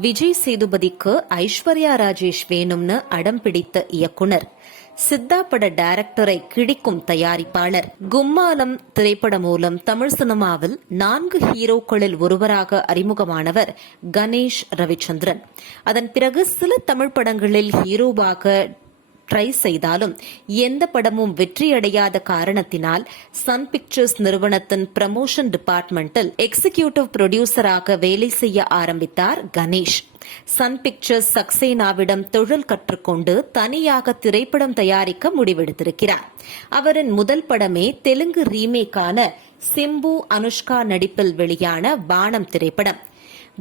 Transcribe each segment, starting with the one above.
விஜய் சேதுபதிக்கு ஐஸ்வர்யா ராஜேஷ் வேணும்னு அடம் பிடித்த இயக்குனர். சித்தா பட டைரக்டரை கிழிக்கும் தயாரிப்பாளர். கும்மாலம் திரைப்படம் மூலம் தமிழ் சினிமாவில் நான்கு ஹீரோக்களில் ஒருவராக அறிமுகமானவர் கணேஷ் ரவிச்சந்திரன். அதன் பிறகு சில தமிழ் படங்களில் ஹீரோவாக ட்ரை செய்தாலும் எந்த படமும் வெற்றியடையாத காரணத்தினால் சன் பிக்சர்ஸ் நிறுவனத்தின் ப்ரமோஷன் டிபார்ட்மெண்டில் எக்ஸிகியூட்டிவ் ப்ரொடியூசராக வேலை செய்ய ஆரம்பித்தார் கணேஷ். சன் பிக்சர்ஸ் சக்சேனாவிடம் தொழில் கற்றுக்கொண்டு தனியாக திரைப்படம் தயாரிக்க முடிவெடுத்திருக்கிறார். அவரின் முதல் படமே தெலுங்கு ரீமேக்கான சிம்பு அனுஷ்கா நடிப்பில் வெளியான வானம் திரைப்படம்.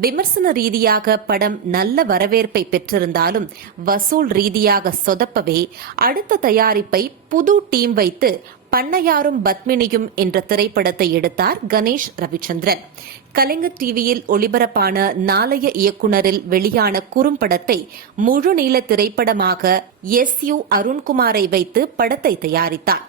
விமர்சன ரீதியாக படம் நல்ல வரவேற்பை பெற்றிருந்தாலும் வசூல் ரீதியாக சொதப்பவே அடுத்த தயாரிப்பை புது டீம் வைத்து பண்ணையாரும் பத்மினியும் என்ற திரைப்படத்தை எடுத்தார் கணேஷ் ரவிச்சந்திரன். கலைஞர் டிவியில் ஒளிபரப்பான நாளைய இயக்குனரில் வெளியான குறும்படத்தை முழுநீள திரைப்படமாக எஸ் யு அருண்குமாரை வைத்து படத்தை தயாரித்தார்.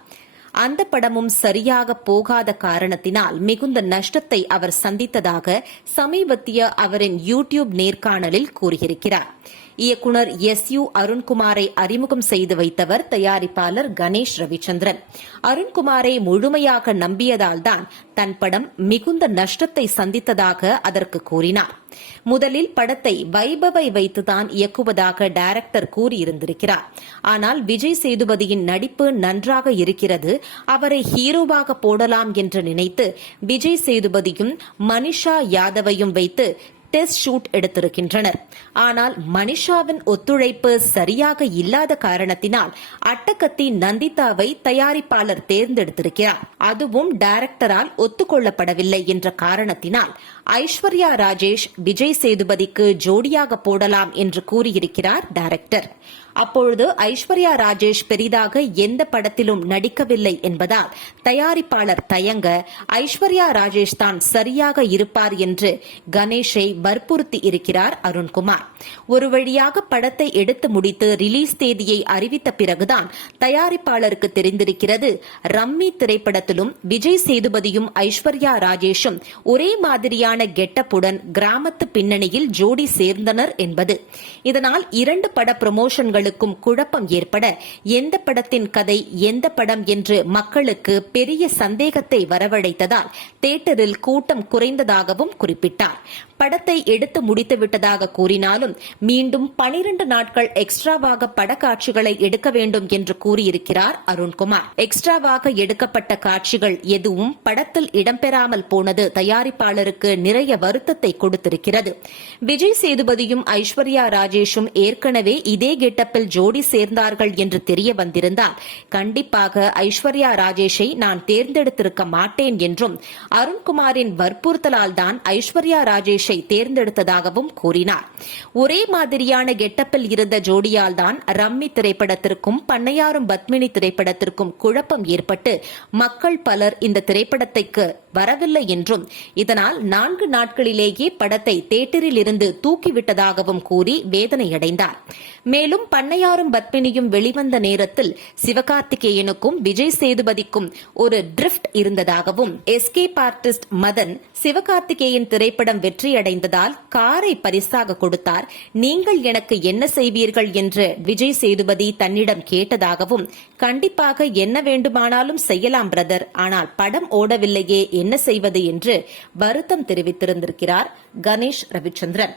அந்த படமும் சரியாக போகாத காரணத்தினால் மிகுந்த நஷ்டத்தை அவர் சந்தித்ததாக சமீபத்திய அவரின் யூடியூப் நேர்காணலில் கூறியிருக்கிறார். இயக்குனர் எஸ் யு அருண்குமாரை அறிமுகம் செய்து வைத்தவர் தயாரிப்பாளர் கணேஷ் ரவிச்சந்திரன். அருண்குமாரை முழுமையாக நம்பியதால்தான் தன் படம் மிகுந்த நஷ்டத்தை சந்தித்ததாக அதற்கு கூறினார். முதலில் படத்தை வைபவை வைத்துதான் இயக்குவதாக டைரக்டர் கூறியிருந்திருக்கிறார். ஆனால் விஜய் சேதுபதியின் நடிப்பு நன்றாக இருக்கிறது அவரை ஹீரோவாக போடலாம் என்று நினைத்து விஜய் சேதுபதியும் மனிஷா யாதவையும் வைத்து டெஸ்ட் ஷூட் எடுத்திருக்கின்றனர். ஆனால் மனிஷாவின் ஒத்துழைப்பு சரியாக இல்லாத காரணத்தினால் அட்டகத்தி நந்திதாவை தயாரிப்பாளர் தேர்ந்தெடுத்திருக்கிறார். அதுவும் டைரக்டரால் ஒத்துக்கொள்ளப்படவில்லை என்ற காரணத்தினால் ஐஸ்வர்யா ராஜேஷ் விஜய் சேதுபதிக்கு ஜோடியாக போடலாம் என்று கூறியிருக்கிறார் டைரக்டர். அப்பொழுது ஐஸ்வர்யா ராஜேஷ் பெரிதாக எந்த படத்திலும் நடிக்கவில்லை என்பதால் தயாரிப்பாளர் தயங்க ஐஸ்வர்யா ராஜேஷ் தான் சரியாக இருப்பார் என்று கணேஷை வற்புறுத்தி இருக்கிறார் அருண்குமார். ஒரு வழியாக படத்தை எடுத்து முடித்து ரிலீஸ் தேதியை அறிவித்த பிறகுதான் தயாரிப்பாளருக்கு தெரிந்திருக்கிறது. ரம்மி திரைப்படத்திலும் விஜய் சேதுபதியும் ஐஸ்வர்யா ராஜேஷும் ஒரே மாதிரியான கெட்டப்புடன் கிராமத்து பின்னணியில் ஜோடி சேர்ந்தனர் என்பது. இதனால் இரண்டு பட ப்ரமோஷன்கள் குழப்பம் ஏற்பட எந்த படத்தின் கதை எந்த படம் என்று மக்களுக்கு பெரிய சந்தேகத்தை வரவழைத்ததால் தேட்டரில் கூட்டம் குறைந்ததாகவும் குறிப்பிட்டார். படத்தை எடுத்து முடித்து விட்டதாக கூறினாலும் மீண்டும் பனிரண்டு நாட்கள் எக்ஸ்ட்ராவாக படக்காட்சிகளை எடுக்க வேண்டும் என்று கூறியிருக்கிறார் அருண்குமார். எக்ஸ்ட்ராவாக எடுக்கப்பட்ட காட்சிகள் எதுவும் படத்தில் இடம்பெறாமல் போனது தயாரிப்பாளருக்கு நிறைய வருத்தத்தை கொடுத்திருக்கிறது. விஜய் சேதுபதியும் ஐஸ்வர்யா ராஜேஷும் ஏற்கனவே இதே கெட்டப்பில் ஜோடி சேர்ந்தார்கள் என்று தெரிய வந்திருந்தால் கண்டிப்பாக ஐஸ்வர்யா ராஜேஷை நான் தேர்ந்தெடுத்திருக்க மாட்டேன் என்றும் அருண்குமாரின் வற்புறுத்தலால் தான் ஐஸ்வர்யா ராஜேஷ் ரமேஷை தேர்ந்தெடுத்ததாகவும் கூறினார். ஒரே மாதிரியான கெட்டப்பில் இருந்த ஜோடியால் தான் ரம்மி திரைப்படத்திற்கும் பண்ணையாரும் பத்மினி திரைப்படத்திற்கும் குழப்பம் ஏற்பட்டு மக்கள் பலர் இந்த திரைப்படத்திற்கு வரவில்லை என்றும் இதனால் நான்கு நாட்களிலேயே படத்தை தேட்டரில் இருந்து தூக்கிவிட்டதாகவும் கூறி வேதனையடைந்தார். மேலும் பண்ணையாரும் பத்மினியும் வெளிவந்த நேரத்தில் சிவகார்த்திகேயனுக்கும் விஜய் சேதுபதிக்கும் ஒரு டிரிப்ட் இருந்ததாகவும் எஸ்கேப் ஆர்டிஸ்ட் மதன் சிவகார்த்திகேயன் திரைப்படம் வெற்றி வெற்றியடைந்ததால் காரை பரிசாக கொடுத்தார். நீங்கள் எனக்கு என்ன செய்வீர்கள் என்று விஜய் சேதுபதி தன்னிடம் கேட்டதாகவும் கண்டிப்பாக என்ன வேண்டுமானாலும் செய்யலாம் பிரதர் ஆனால் படம் ஓடவில்லையே என்ன செய்வது என்று வருத்தம் தெரிவித்திருந்திருக்கிறார் கணேஷ் ரவிச்சந்திரன்.